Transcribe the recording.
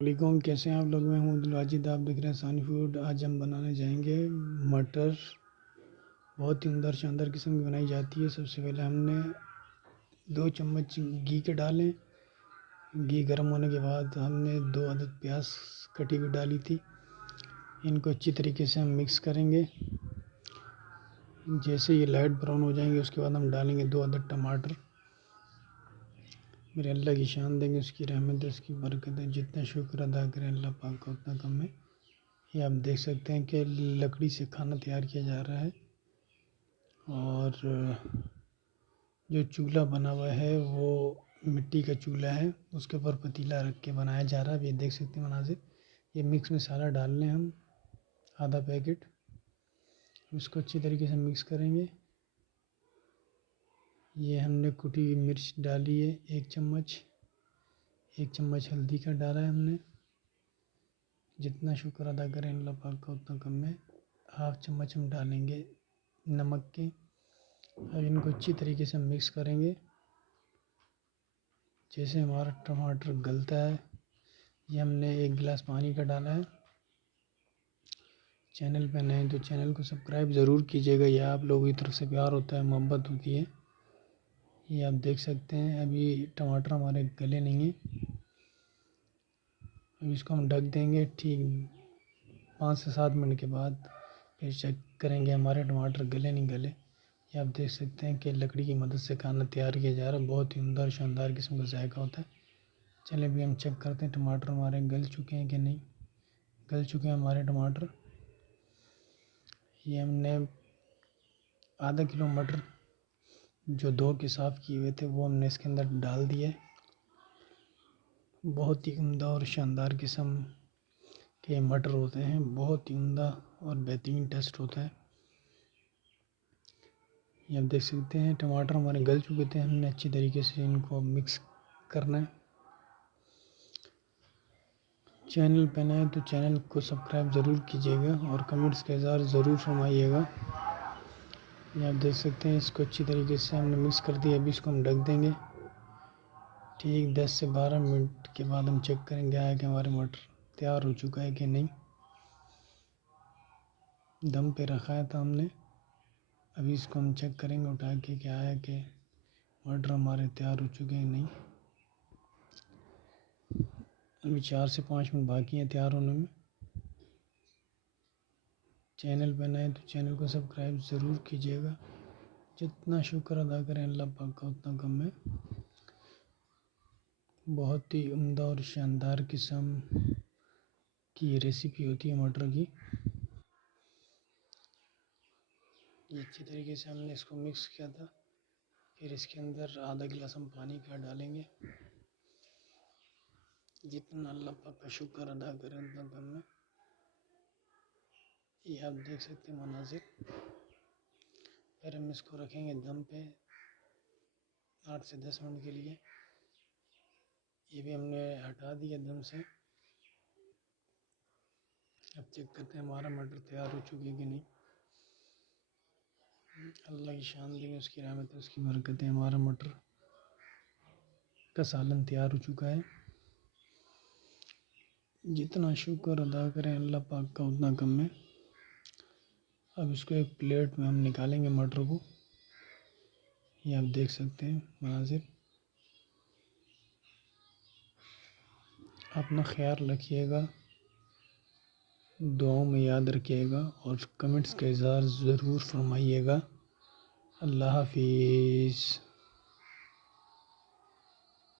वालेकुम, कैसे हैं आप लोग। मैं हूं अब्दुल वाजिद, आप देख रहे हैं सानी फूड। आज हम बनाने जाएंगे मटर। बहुत ही उम्दा शानदार किस्म की बनाई जाती है। सबसे पहले हमने 2 चम्मच घी के डालें। घी गर्म होने के बाद हमने 2 अदद प्याज कटी हुई डाली थी। इनको अच्छी तरीके से हम मिक्स करेंगे। जैसे ये लाइट ब्राउन हो जाएंगे उसके बाद हम डालेंगे 2 अदद टमाटर। मेरे अल्लाह की शान देंगे, उसकी रहमत है, उसकी बरकत है। जितना शुक्र अदा करें अल्लाह पाक का उतना कम है। ये आप देख सकते हैं कि लकड़ी से खाना तैयार किया जा रहा है और जो चूल्हा बना हुआ है वो मिट्टी का चूल्हा है। उसके ऊपर पतीला रख के बनाया जा रहा है। ये देख सकते हैं मनाजिर। ये मिक्स मसाला डाल लें हम आधा पैकेट। इसको अच्छी तरीके से मिक्स करेंगे। ये हमने कुटी हुई मिर्च डाली है 1 चम्मच। 1 चम्मच हल्दी का डाला है हमने। जितना शुक्र अदा करें अल्लाह पाक का उतना कम है। हाफ चम्मच हम डालेंगे नमक के। अब इनको अच्छी तरीके से मिक्स करेंगे। जैसे हमारा टमाटर गलता है, ये हमने 1 गिलास पानी का डाला है। चैनल पे नए तो चैनल को सब्सक्राइब ज़रूर कीजिएगा। यह आप लोगों की तरफ से प्यार होता है, मोहब्बत होती है। ये आप देख सकते हैं अभी टमाटर हमारे गले नहीं हैं। अब इसको हम ढक देंगे। ठीक 5 से 7 मिनट के बाद फिर चेक करेंगे हमारे टमाटर गले नहीं गले। ये आप देख सकते हैं कि लकड़ी की मदद से खाना तैयार किया जा रहा है। बहुत ही उम्दा और शानदार किस्म का जायका होता है। चलिए अभी हम चेक करते हैं टमाटर हमारे गल चुके हैं कि नहीं। गल चुके हैं हमारे टमाटर। ये हमने आधा किलो मटर जो धो के साफ़ किए हुए थे वो हमने इसके अंदर डाल दिए। बहुत ही उम्दा और शानदार किस्म के मटर होते हैं। बहुत ही उम्दा और बेहतरीन टेस्ट होता है। ये आप देख सकते हैं टमाटर हमारे गल चुके थे। हमने अच्छी तरीके से इनको मिक्स करना है। चैनल पे नए तो चैनल को सब्सक्राइब ज़रूर कीजिएगा और कमेंट्स का इज़हार ज़रूर फरमाइएगा। ये आप देख सकते हैं इसको अच्छी तरीके से हमने मिक्स कर दिया। अभी इसको हम ढक देंगे। ठीक 10 से 12 मिनट के बाद हम चेक करेंगे आया कि हमारे मटर तैयार हो चुका है कि नहीं। दम पे रखा है था हमने। अभी इसको हम चेक करेंगे उठा के क्या है कि मटर हमारे तैयार हो चुके हैं नहीं। अभी 4 से 5 मिनट बाकी हैं तैयार होने में। चैनल पर नए तो चैनल को सब्सक्राइब ज़रूर कीजिएगा। जितना शुक्र अदा करें अल्लाह पाक का उतना कम है। बहुत ही उम्दा और शानदार किस्म की रेसिपी होती है मटर की। ये अच्छी तरीके से हमने इसको मिक्स किया था। फिर इसके अंदर आधा गिलास हम पानी का डालेंगे। जितना अल्लाह पाक का शुक्र अदा करें उतना कम है। ये आप देख सकते हैं मनाजिर। फिर हम इसको रखेंगे दम पे 8 से 10 मिनट के लिए। ये भी हमने हटा दिया दम से। अब चेक करते हैं हमारा मटर तैयार हो चुकी है कि नहीं। अल्लाह की शान देंगे, उसकी रहमत है, उसकी बरकत है। हमारा मटर का सालन तैयार हो चुका है। जितना शुक्र अदा करें अल्लाह पाक का उतना कम है। अब इसको एक प्लेट में हम निकालेंगे मटर को। ये आप देख सकते हैं मनाजिर। अपना ख्याल रखिएगा, दुआओं में याद रखिएगा और कमेंट्स का इज़हार ज़रूर फरमाइएगा। अल्लाह हाफिज़।